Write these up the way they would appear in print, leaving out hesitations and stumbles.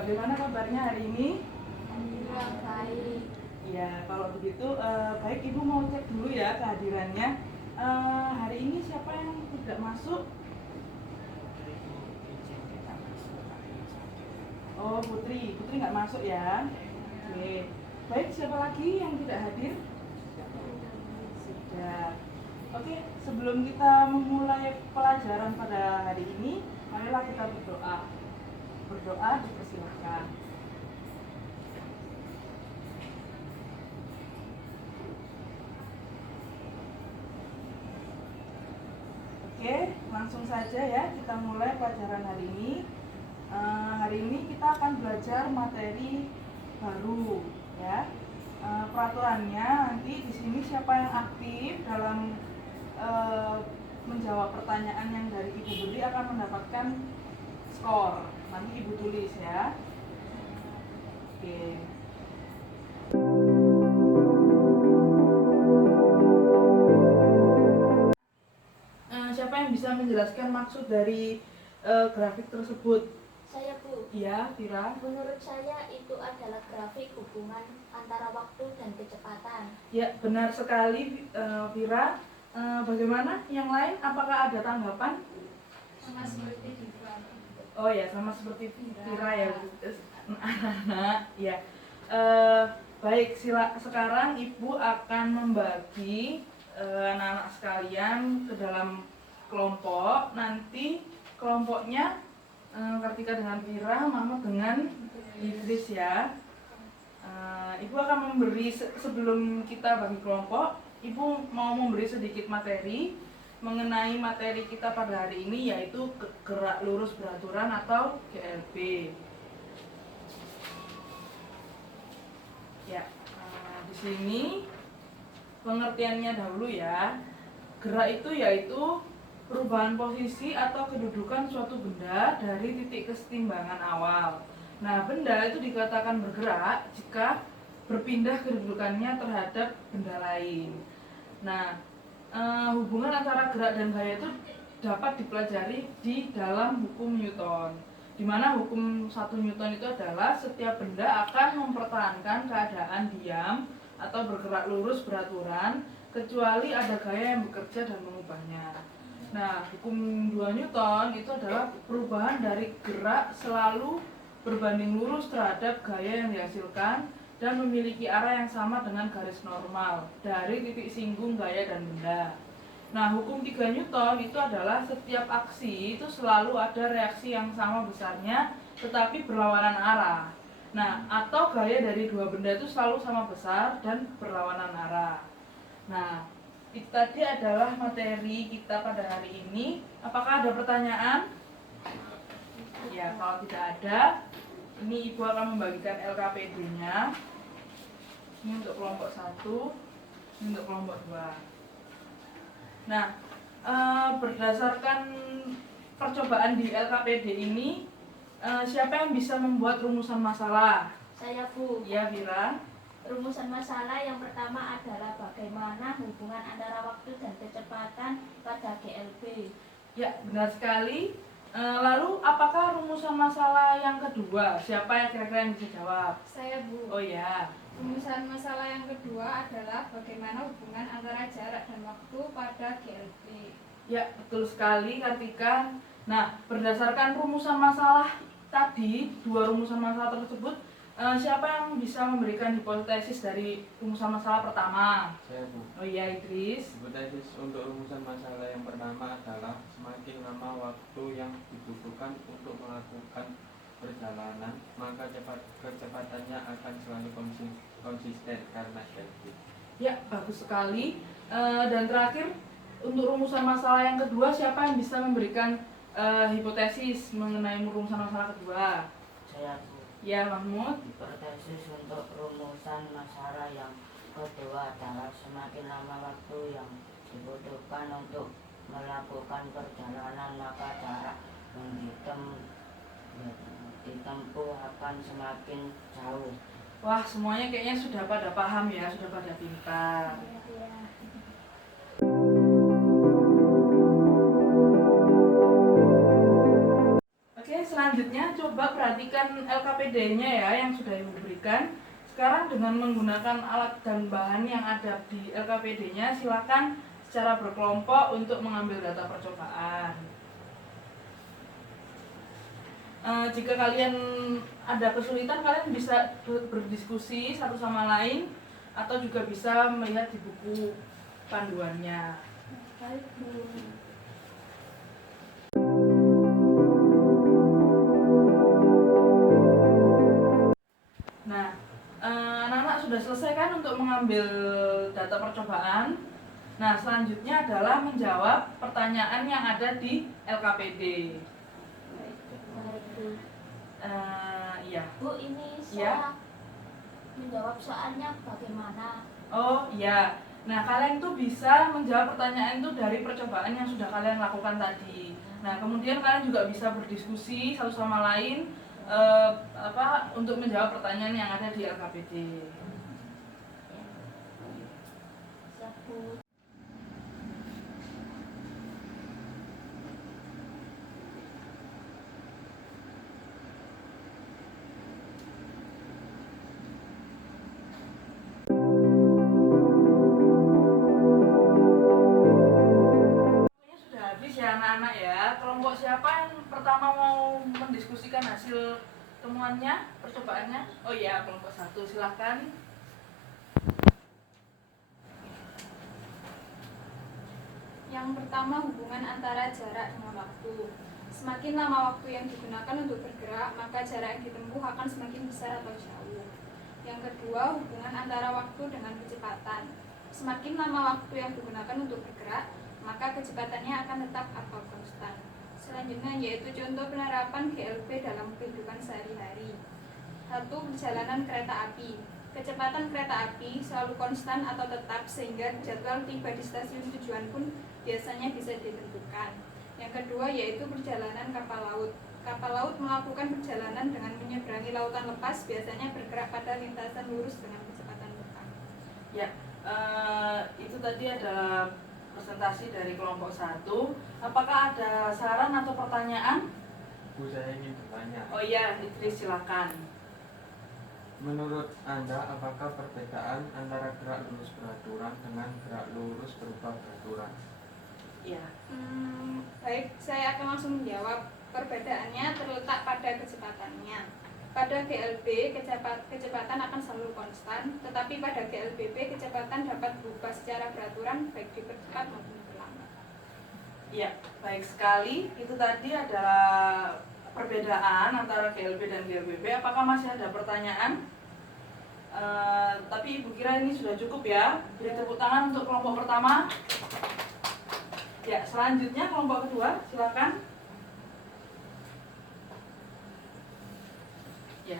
bagaimana kabarnya hari ini? Alhamdulillah baik. Ya, kalau begitu baik, Ibu mau cek dulu ya kehadirannya. Hari ini siapa yang tidak masuk? Oh, Putri nggak masuk ya? Oke. Baik, siapa lagi yang tidak hadir? Sudah. Oke, sebelum kita memulai pelajaran pada hari ini, marilah kita berdoa. Berdoa dipersilahkan. Oke, langsung saja ya kita mulai pelajaran hari ini. Hari ini kita akan belajar materi baru ya. Peraturannya nanti di sini siapa yang aktif dalam menjawab pertanyaan yang dari Ibu beri akan mendapatkan skor. Nanti Ibu tulis ya. Oke. Siapa yang bisa menjelaskan maksud dari grafik tersebut? Saya Bu. Iya, Vira. Menurut saya itu adalah grafik hubungan antara waktu dan kecepatan. Ya, benar sekali, Vira. Bagaimana yang lain? Apakah ada tanggapan? Sama seperti di Oh ya, sama seperti Vira ya, anak-anak. Ya, baik. Sekarang Ibu akan membagi anak-anak sekalian ke dalam kelompok. Nanti kelompoknya Kartika dengan Vira, Mahmud dengan Idris ya. Ibu akan memberi sebelum kita bagi kelompok, Ibu mau memberi sedikit materi mengenai materi kita pada hari ini, yaitu gerak lurus beraturan atau GLB. Ya, di sini pengertiannya dahulu ya. Gerak itu yaitu perubahan posisi atau kedudukan suatu benda dari titik kesetimbangan awal. Nah, benda itu dikatakan bergerak jika berpindah kedudukannya terhadap benda lain. Nah, hubungan antara gerak dan gaya itu dapat dipelajari di dalam hukum Newton, di mana hukum 1 Newton itu adalah setiap benda akan mempertahankan keadaan diam atau bergerak lurus beraturan kecuali ada gaya yang bekerja dan mengubahnya. Nah, hukum 2 Newton itu adalah perubahan dari gerak selalu berbanding lurus terhadap gaya yang dihasilkan dan memiliki arah yang sama dengan garis normal dari titik singgung gaya dan benda. Nah, hukum 3 Newton itu adalah setiap aksi itu selalu ada reaksi yang sama besarnya tetapi berlawanan arah. Nah, atau gaya dari dua benda itu selalu sama besar dan berlawanan arah. Nah, itu tadi adalah materi kita pada hari ini. Apakah ada pertanyaan? Ya, kalau tidak ada, ini Ibu akan membagikan LKPD-nya. Ini untuk kelompok 1, ini untuk kelompok 2. Nah, berdasarkan percobaan di LKPD ini, siapa yang bisa membuat rumusan masalah? Saya Bu. Ya, Vira. Rumusan masalah yang pertama adalah bagaimana hubungan antara waktu dan kecepatan pada GLB. Ya, benar sekali. Lalu, apakah rumusan masalah yang kedua? Siapa yang kira-kira yang bisa jawab? Saya Bu. Oh ya. Rumusan masalah yang kedua adalah bagaimana hubungan antara jarak dan waktu pada GLB. Ya, betul sekali, Kartika. Nah, berdasarkan rumusan masalah tadi, dua rumusan masalah tersebut, siapa yang bisa memberikan hipotesis dari rumusan masalah pertama? Saya Bu. Oh iya, Idris. Hipotesis untuk rumusan masalah yang pertama adalah semakin lama waktu yang dibutuhkan untuk melakukan perjalanan, maka kecepatannya akan selalu konsisten karena GLB. Ya, bagus sekali. Dan terakhir, untuk rumusan masalah yang kedua, siapa yang bisa memberikan hipotesis mengenai rumusan masalah kedua? Saya Bu. Ya, Mahmud. Hipotesis untuk rumusan masalah yang kedua adalah semakin lama waktu yang dibutuhkan untuk melakukan perjalanan, maka jarak yang ditempuh akan semakin jauh. Wah, semuanya kayaknya sudah pada paham ya, sudah pada pintar. Oke, selanjutnya coba perhatikan LKPD-nya ya yang sudah Ibu berikan. Sekarang dengan menggunakan alat dan bahan yang ada di LKPD-nya, silakan secara berkelompok untuk mengambil data percobaan. Jika kalian ada kesulitan, kalian bisa berdiskusi satu sama lain atau juga bisa melihat di buku panduannya. Baik, Bu. Nah, anak-anak sudah selesai kan untuk mengambil data percobaan. Nah, selanjutnya adalah menjawab pertanyaan yang ada di LKPD. Baik, Bu. Iya. Bu, ini Ya. saya menjawab soalnya bagaimana? Oh iya. Nah, kalian tuh bisa menjawab pertanyaan itu dari percobaan yang sudah kalian lakukan tadi. Nah, kemudian kalian juga bisa berdiskusi satu sama lain untuk menjawab pertanyaan yang ada di LKPD. Siap, Bu. Waktunya sudah habis ya anak-anak ya. Kelompok siapa yang pertama mau mendiskusikan hasil temuannya, percobaannya? Oh iya, kelompok 1, silahkan. Yang pertama, hubungan antara jarak dengan waktu. Semakin lama waktu yang digunakan untuk bergerak, maka jarak yang ditempuh akan semakin besar atau jauh. Yang kedua, hubungan antara waktu dengan kecepatan. Semakin lama waktu yang digunakan untuk bergerak, maka kecepatannya akan tetap atau konstan. Selanjutnya yaitu contoh penerapan GLB dalam kehidupan sehari-hari. 1. Perjalanan kereta api. Kecepatan kereta api selalu konstan atau tetap sehingga jadwal tiba di stasiun tujuan pun biasanya bisa ditentukan. Yang kedua yaitu perjalanan kapal laut. Kapal laut melakukan perjalanan dengan menyeberangi lautan lepas, biasanya bergerak pada lintasan lurus dengan kecepatan tetap. Ya, itu tadi adalah presentasi dari kelompok 1. Apakah ada saran atau pertanyaan? Bu, saya ingin bertanya. Oh iya, Idris silakan. Menurut Anda, apakah perbedaan antara gerak lurus beraturan dengan gerak lurus berubah beraturan? Iya. Baik, saya akan langsung menjawab. Perbedaannya terletak pada kecepatannya. Pada GLB, kecepatan akan selalu konstan, tetapi pada GLBB, kecepatan dapat berubah secara beraturan, baik dipercepat maupun diperlambat. Iya, baik sekali. Itu tadi adalah perbedaan antara GLB dan GLBB. Apakah masih ada pertanyaan? Tapi Ibu kira ini sudah cukup ya. Beri tepuk tangan untuk kelompok pertama. Ya, selanjutnya kelompok kedua, silakan. Ya.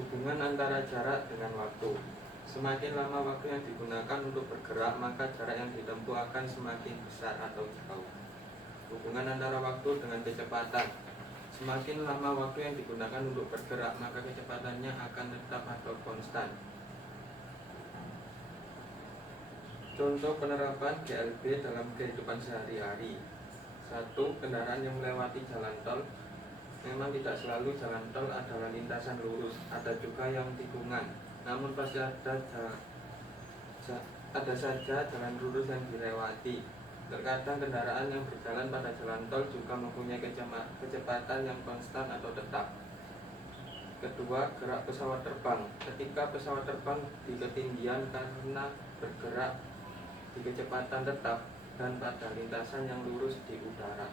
Hubungan antara jarak dengan waktu. Semakin lama waktu yang digunakan untuk bergerak, maka jarak yang ditempuh akan semakin besar atau jauh. Hubungan antara waktu dengan kecepatan. Semakin lama waktu yang digunakan untuk bergerak, maka kecepatannya akan tetap atau konstan. Contoh penerapan GLB dalam kehidupan sehari-hari. 1. Kendaraan yang melewati jalan tol. Memang tidak selalu jalan tol adalah lintasan lurus, ada juga yang tikungan. Namun pasti ada saja jalan lurus yang dilewati. Terkadang kendaraan yang berjalan pada jalan tol juga mempunyai kecepatan yang konstan atau tetap. Kedua, gerak pesawat terbang. Ketika pesawat terbang di ketinggian karena bergerak di kecepatan tetap dan pada lintasan yang lurus di udara.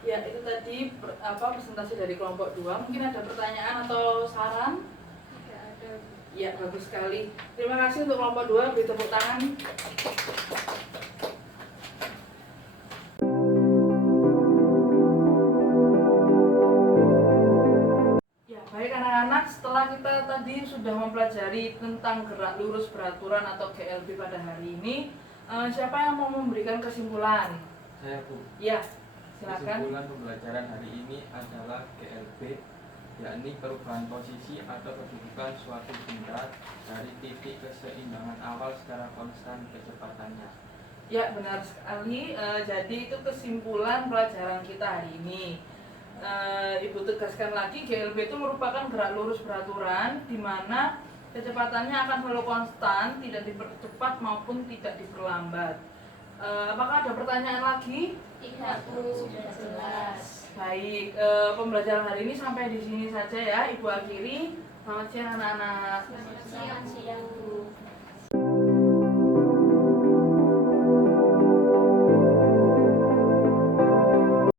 Ya, itu tadi presentasi dari kelompok 2. Mungkin ada pertanyaan atau saran? Tidak ada. Ya, bagus sekali. Terima kasih untuk kelompok 2. Beri tepuk tangan. Ya, baik anak-anak, setelah kita tadi sudah mempelajari tentang gerak lurus beraturan atau GLB pada hari ini, siapa yang mau memberikan kesimpulan? Saya, Bu. Ya, silakan. Kesimpulan pembelajaran hari ini adalah GLB yakni perubahan posisi atau kedudukan suatu benda dari titik keseimbangan awal secara konstan kecepatannya. Ya, benar sekali. Jadi itu kesimpulan pelajaran kita hari ini. Ibu tegaskan lagi, GLB itu merupakan gerak lurus beraturan di mana kecepatannya akan selalu konstan, tidak dipercepat maupun tidak diperlambat. Apakah ada pertanyaan lagi? Tidak, Bu, sudah jelas. Baik, pembelajaran hari ini sampai di sini saja ya, Ibu akhiri. Selamat siang anak-anak. Selamat siang, Bu.